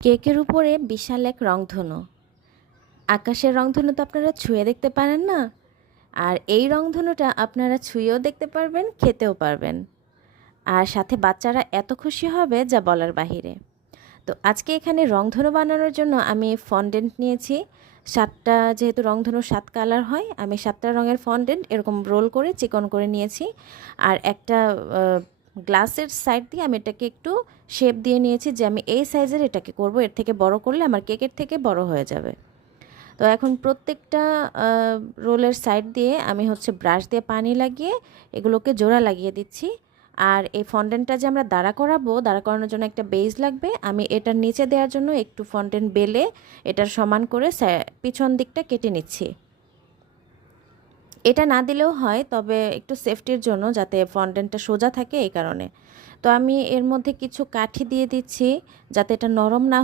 কেকের উপরে বিশাল এক রংধনু। আকাশের রংধনু তো আপনারা ছুঁয়ে দেখতে পারেন না, আর এই রংধনুটা আপনারা ছুঁয়েও দেখতে পারবেন, খেতেও পারবেন। আর সাথে বাচ্চারা এত খুশি হবে যা বলার বাহিরে। তো আজকে এখানে রংধনু বানানোর জন্য আমি ফন্ডেন্ট নিয়েছি 7টা। যেহেতু রংধনুর 7 কালার হয়, আমি 7টা রঙের ফন্ডেন্ট এরকম রোল করে চিকন করে নিয়েছি। আর একটা গ্লাসের সাইড দিয়ে আমি এটাকে একটু শেপ দিয়ে নিয়েছি যে আমি এই সাইজের এটাকে করব, এর থেকে বড় করলে আমার কেকের থেকে বড় হয়ে যাবে। তো এখন প্রত্যেকটা রোলের সাইড দিয়ে আমি ব্রাশ দিয়ে পানি লাগিয়ে এগুলোকে জোড়া লাগিয়ে দিচ্ছি। আর এই ফন্ডেন্টটা যে আমরা দাঁড়া করাবো, দাঁড়া করানোর জন্য একটা বেজ লাগবে। আমি এটার নিচে দেওয়ার জন্য একটু ফন্ডেন্ট বেলে এটার সমান করে পিছন দিকটা কেটে নিচ্ছি। এটা না দিলেও হয়, তবে একটু সেফটির জন্য যাতে ফন্ডেন্টটা সোজা থাকে এই কারণে। তো আমি এর মধ্যে কিছু কাঠি দিয়ে দিচ্ছি যাতে এটা নরম না